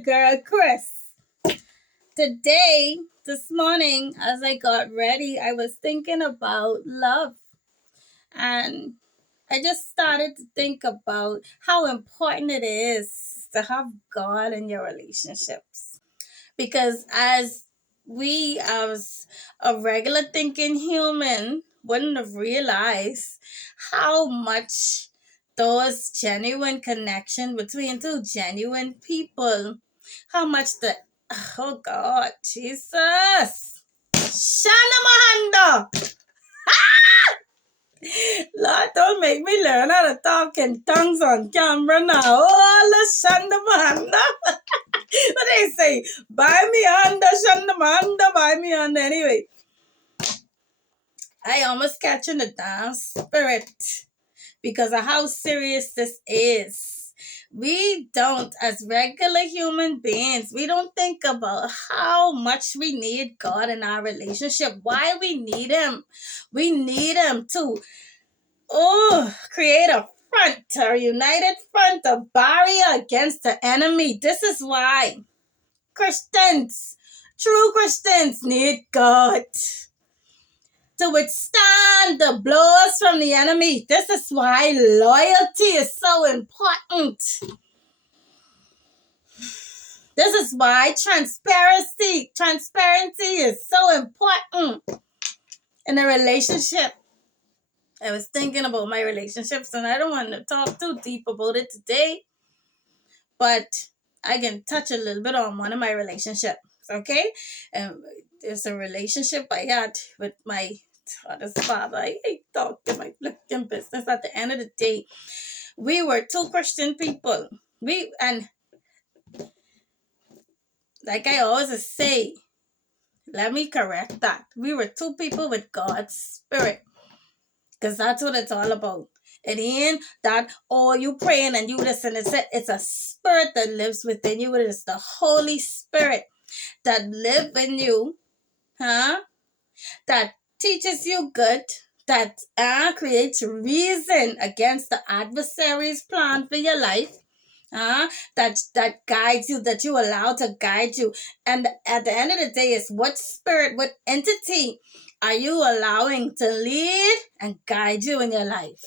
your girl, Chris. Today, this morning, as I got ready, I was thinking about love. And I just started to think about how important it is to have God in your relationships. Because as as a regular thinking human, wouldn't have realized how much those genuine connection between two genuine people, how much the oh God, Jesus, Shana Mahanda, Lord, don't make me learn how to talk in tongues on camera now. Oh, Shana Mahanda. What they say? Buy me under, Shana Mahanda, buy me under. Anyway, I almost catching the dance spirit because of how serious this is. We don't, as regular human beings, we don't think about how much we need God in our relationship. Why we need Him. We need Him to create a front, a united front, a barrier against the enemy. This is why Christians, true Christians, need God to withstand the blows from the enemy. This is why loyalty is so important. This is why transparency is so important in a relationship. I was thinking about my relationships and I don't want to talk too deep about it today, but I can touch a little bit on one of my relationships, okay? There's a relationship I had with my daughter's father. I talked to my flipping business. At the end of the day, we were two Christian people. And like I always say, let me correct that. We were two people with God's spirit. Because that's what it's all about. It ain't that, you praying and you this and it's a spirit that lives within you. It is the Holy Spirit that live in you, that teaches you good, that creates reason against the adversary's plan for your life. That guides you, that you allow to guide you. And at the end of the day, is what spirit, what entity are you allowing to lead and guide you in your life?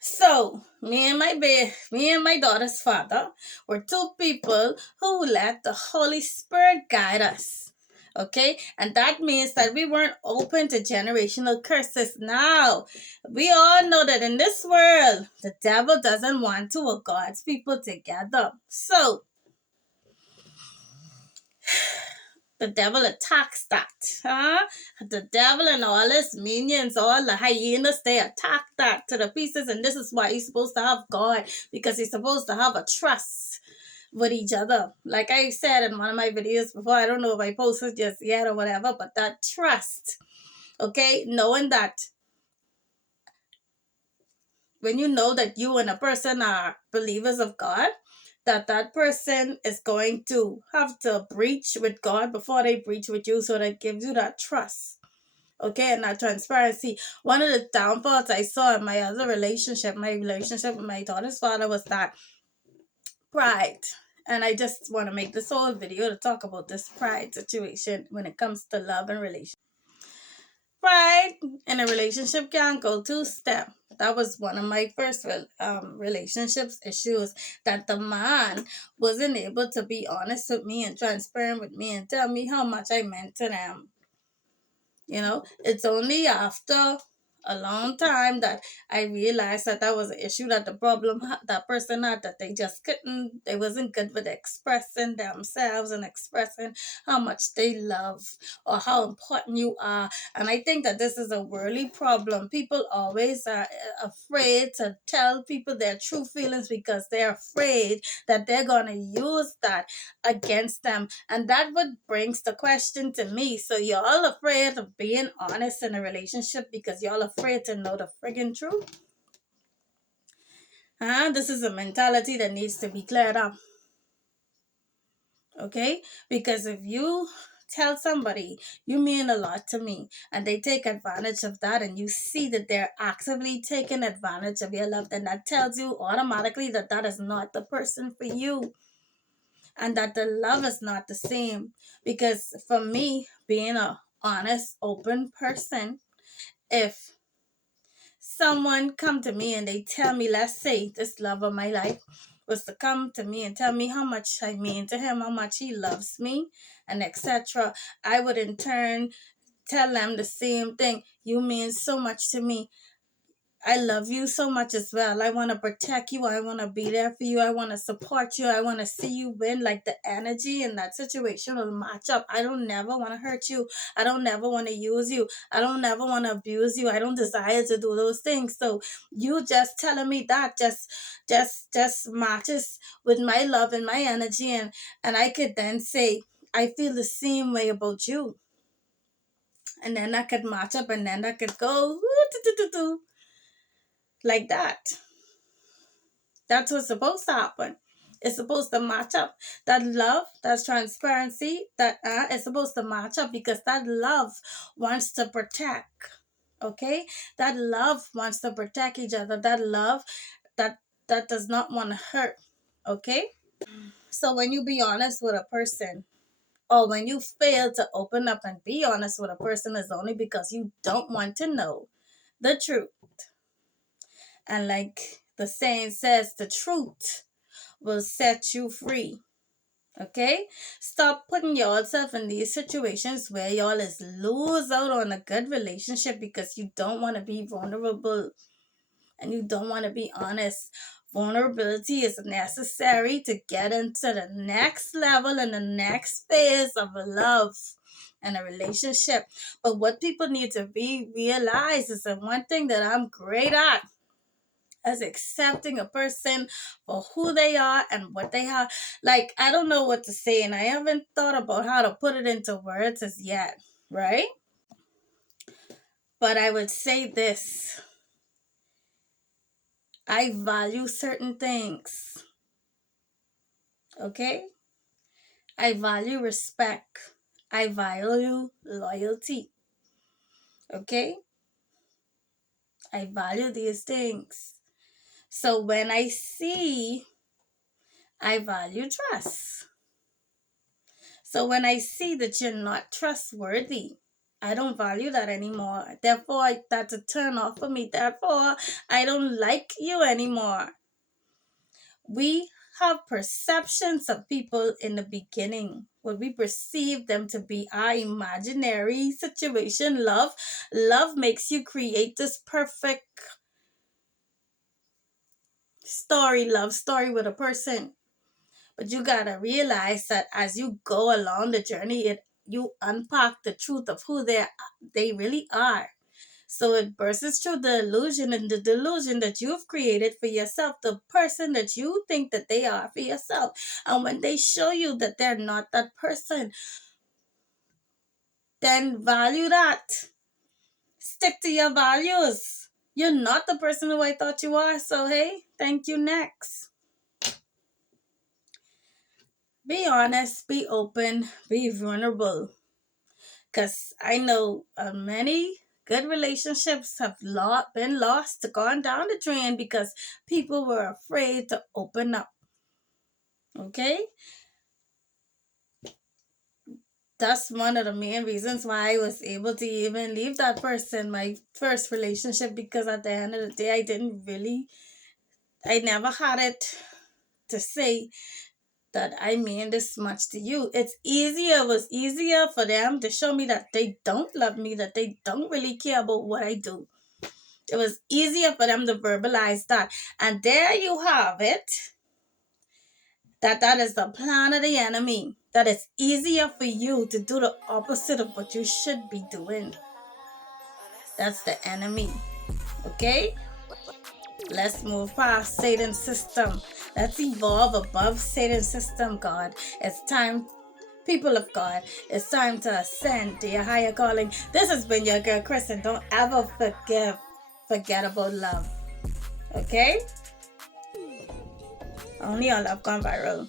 So me and my daughter's father were two people who let the Holy Spirit guide us. Okay, and that means that we weren't open to generational curses. Now, we all know that in this world, the devil doesn't want two of God's people together. So, the devil attacks that. The devil and all his minions, all the hyenas, they attack that to the pieces. And this is why you're supposed to have God, because you're supposed to have a trust with each other. Like I said in one of my videos before, I don't know if I posted just yet or whatever, but that trust, okay, knowing that when you know that you and a person are believers of God, that person is going to have to breach with God before they breach with you, so that gives you that trust, okay, and that transparency. One of the downfalls I saw in my relationship with my daughter's father, was that pride. And I just want to make this whole video to talk about this pride situation when it comes to love and relationship. Pride in a relationship can go two-step. That was one of my first relationships issues, that the man wasn't able to be honest with me and transparent with me and tell me how much I meant to them. It's only after a long time that I realized that was an issue, that the problem that person had, that they wasn't good with expressing themselves and expressing how much they love or how important you are. And I think that this is a worldly problem. People always are afraid to tell people their true feelings because they're afraid that they're going to use that against them. And that what brings the question to me. So y'all afraid of being honest in a relationship because y'all afraid to know the friggin' truth? This is a mentality that needs to be cleared up. Okay? Because if you tell somebody you mean a lot to me and they take advantage of that, and you see that they're actively taking advantage of your love, then that tells you automatically that is not the person for you. and that the love is not the same. Because for me, being a honest, open person, if someone come to me and they tell me, let's say this love of my life was to come to me and tell me how much I mean to him, how much he loves me, and etc., I would in turn tell them the same thing. You mean so much to me. I love you so much as well. I want to protect you. I want to be there for you. I want to support you. I want to see you win. Like the energy in that situation will match up. I don't never want to hurt you. I don't never want to use you. I don't never want to abuse you. I don't desire to do those things. So you just telling me that just matches with my love and my energy, and I could then say I feel the same way about you, and then I could match up, and then I could go like that. That's what's supposed to happen. It's supposed to match up. That love, that transparency, that is supposed to match up, because that love wants to protect. Okay? That love wants to protect each other. That love that that does not want to hurt. Okay? So when you be honest with a person, or when you fail to open up and be honest with a person, is only because you don't want to know the truth. And like the saying says, the truth will set you free. Okay? Stop putting yourself in these situations where y'all is lose out on a good relationship because you don't want to be vulnerable and you don't want to be honest. Vulnerability is necessary to get into the next level and the next phase of a love and a relationship. But what people need to be realize is that one thing that I'm great at as accepting a person for who they are and what they have. Like, I don't know what to say, and I haven't thought about how to put it into words as yet, right? But I would say this: I value certain things, okay? I value respect, I value loyalty, okay? I value these things. So when I see, I value trust. So when I see that you're not trustworthy, I don't value that anymore. Therefore, that's a turn off for me. Therefore, I don't like you anymore. We have perceptions of people in the beginning, what we perceive them to be our imaginary situation. Love makes you create this perfect love story with a person. But you gotta realize that as you go along the journey, you unpack the truth of who they really are. So it bursts through the illusion and the delusion that you've created for yourself, the person that you think that they are for yourself. And when they show you that they're not that person, then value that. Stick to your values. You're not the person who I thought you are. So hey, thank you, next. Be honest, be open, be vulnerable. Because I know many good relationships have been lost, gone down the drain because people were afraid to open up. Okay? That's one of the main reasons why I was able to even leave that person, my first relationship, because at the end of the day, I never had it to say that I mean this much to you. It was easier for them to show me that they don't love me, that they don't really care about what I do. It was easier for them to verbalize that. And there you have it. That is the plan of the enemy. That it's easier for you to do the opposite of what you should be doing. That's the enemy. Okay? Let's move past Satan's system. Let's evolve above Satan's system, God. It's time, people of God, it's time to ascend to your higher calling. This has been your girl, Chris, and don't ever forget about love. Okay? Only on Love Gone Viral.